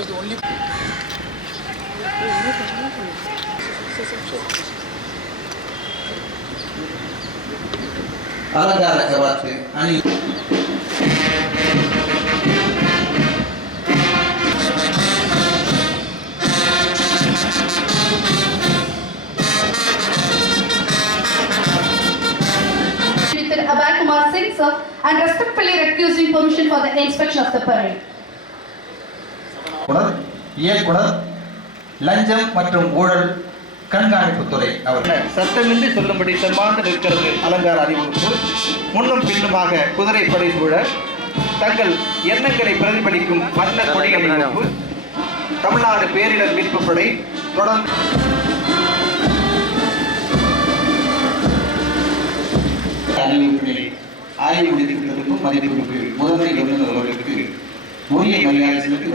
was the only. अलग बात आहे आणि Abai Kumar Singh, sir, and respectfully requesting permission for the inspection of the parade. இயக்குனர் இயக்குனர் லஞ்சம் மற்றும் ஊழல் கண்காணிப்புத்துறை அவர். சட்டமின்றி சொல்லும்படி செம்மாந்து நிற்கிறது அலங்கார அறிவிப்பு முன்னும் பின்னுமாக குதிரைப்படை சூழ தங்கள் எண்ணங்களை பிரதிபலிக்கும் வண்ண கொடி அணிவிப்பு தமிழ்நாடு பேரிடர் மீட்புப் படை தொடர்ந்து அறிவிப்பினை ஆய்வு முடித்திருக்கும் மதிப்பிற்கு முதன்மை கவர்னர் அவர்களுக்கு உரிய மரியாதை செலுத்தி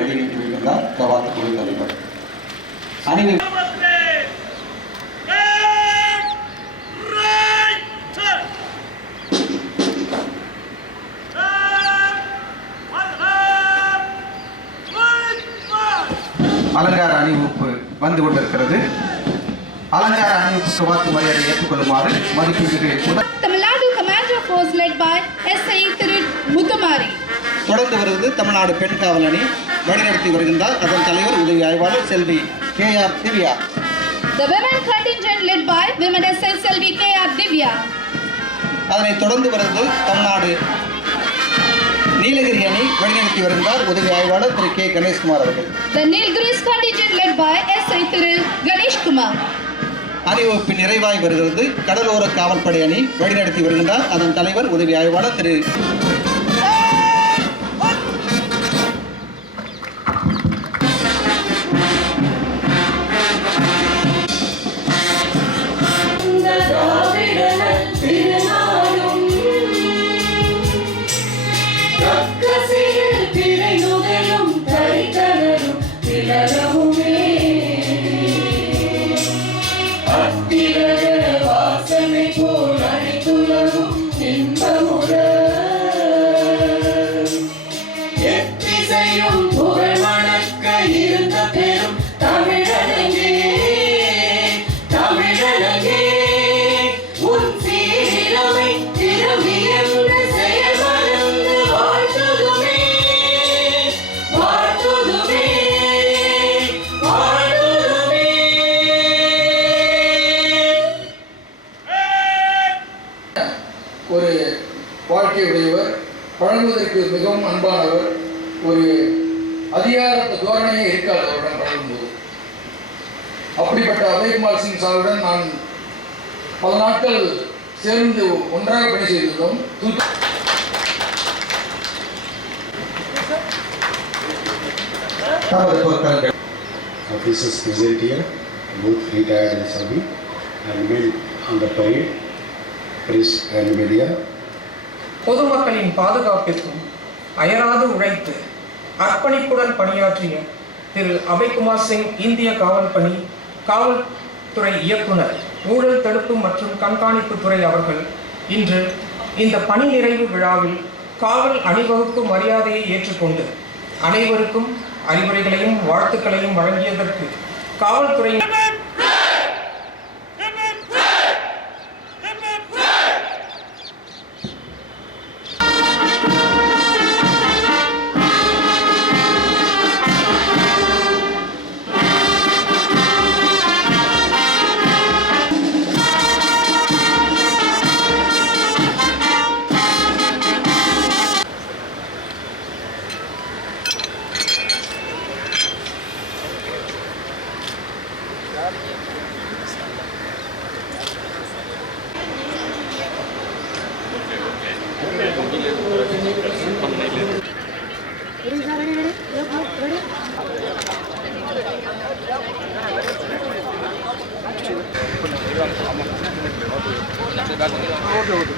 கவாத்து குழு தலைவர் அணிவிப்பு அலங்கார அணிவகுப்பு வந்து கொண்டிருக்கிறது அலங்கார அணிவகுப்பு கவாத்து மரியாதை ஏற்றுக்கொள்ளுமாறு மதிப்பீடு முதல் Tamil Nadu Commander Force led by S.I. Thiru Muthamari. தொடர்ந்து வருவது தமிழ்நாடு பெண் காவல் அணி வழிநடத்தி வருகின்றார் அதன் தலைவர் உதவி ஆய்வாளர் செல்வி K R Divya The women contingent led by Women S.I. Selvi K.R. Divya. அதனைத் தொடர்ந்து வருவது தமிழ்நாடு நீலகிரி அணி வழிநடத்தி வருகின்றார் உதவி ஆய்வாளர் திரு கே கணேஷ்குமார் அவர்கள் The Nilgiris contingent led by S.I. Ganesh Kumar. அணிவகுப்பு நிறைவாய் வருகிறது கடலோர காவல்படை அணி வழிநடத்தி வருகின்றார் அதன் தலைவர் உதவி ஆய்வாளர் திரு ஒரு வாழ்க்கையுடையவர் பழகுவதற்கு மிகவும் அன்பானவர் ஒரு அதிகார தோரணையே இருக்காது அவருடன் பழகும்போது. அப்படிப்பட்ட அபய்குமார் சிங் சாருடன் நான் பல நாட்கள் சேர்ந்து ஒன்றாக பணி செய்திருந்தோம். தூத்து- தமது officers present here, both retired and serving, and men on the parade, press and பொதுமக்களின் பாதுகாப்பிற்கும் அயராது உழைத்து அர்ப்பணிப்புடன் பணியாற்றிய திரு அபய்குமார் சிங் இந்திய காவல் பணி காவல்துறை இயக்குனர் ஊழல் தடுப்பு மற்றும் கண்காணிப்பு துறை அவர்கள் இன்று இந்த பணி நிறைவு விழாவில் காவல் அணிவகுப்பு மரியாதையை ஏற்றுக்கொண்டு அனைவருக்கும் அறிவுரைகளையும் வாழ்த்துக்களையும் வழங்கியதற்கு காவல்துறையின் ಹೌದು ಹೌದು